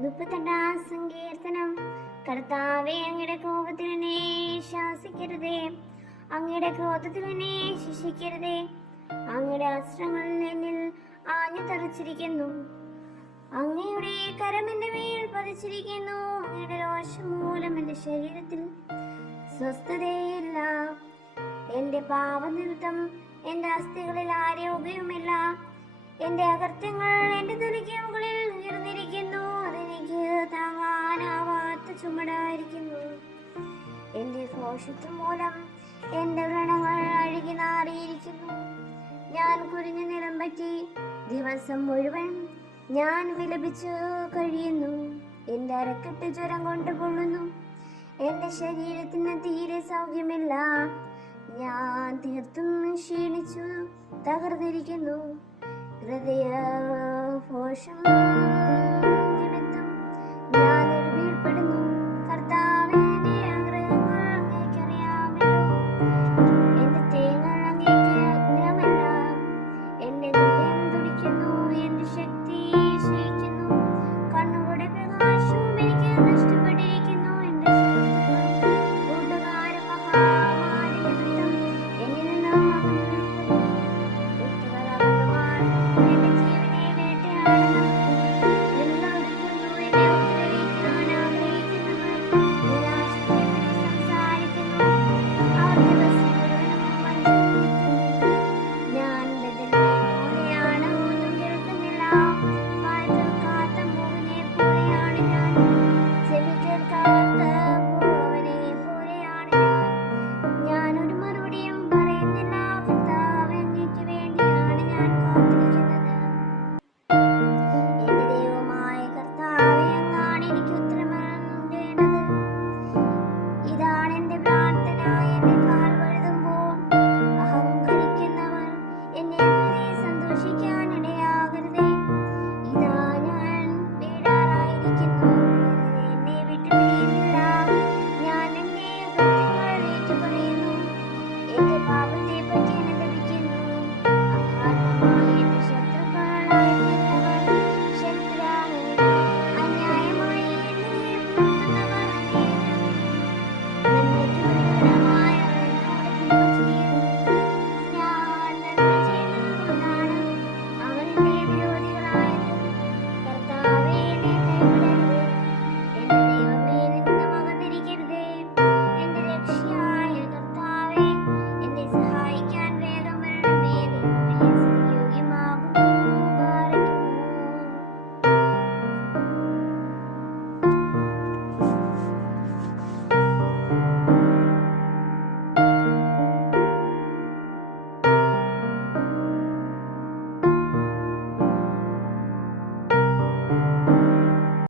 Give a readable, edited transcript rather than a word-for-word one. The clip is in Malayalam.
32 സങ്കീർത്തനം. കർത്താവേ, അങ്ങയുടെ കോപത്തിൽ എന്നെ ശാസിക്കരുതേ, അങ്ങയുടെ ക്രോധത്തിൽ എന്നെ ശിക്ഷിക്കരുതേ. അങ്ങയുടെ അസ്ത്രങ്ങൾ എന്നിൽ ആഞ്ഞു തറച്ചിരിക്കുന്നു, അങ്ങയുടെ കരം എന്റെ മേൽ പതിച്ചിരിക്കുന്നു. അങ്ങയുടെ രോഷം മൂലം എന്റെ ശരീരത്തിൽ സ്വസ്ഥതയില്ല. എന്റെ പാപനിമിത്തം എന്റെ അസ്ഥികളിൽ ആരോഗ്യവുമില്ല. എന്റെ അകൃത്യങ്ങൾ എന്റെ തലയ്ക്ക് മുകളിൽ ഉയർന്നിരിക്കുന്നു, അതെനിക്ക് താങ്ങാനാവാത്ത ചുമടായിരിക്കുന്നു. എന്റെ ഭോഷത്വം മൂലം എന്റെ വ്രണങ്ങൾ അഴുകി നാറിയിരിക്കുന്നു. ഞാൻ കുരിഞ്ഞു നിലം പറ്റി ദിവസം മുഴുവൻ ഞാൻ വിലപിച്ചു കഴിയുന്നു. എന്റെ അരക്കെട്ട് ജ്വരം കൊണ്ട് പൊള്ളുന്നു, എന്റെ ശരീരത്തിന് തീരെ സൗഖ്യമില്ല. ഞാൻ തീർത്തും ക്ഷീണിച്ചു തകർന്നിരിക്കുന്നു. ഹൃദയഘോഷം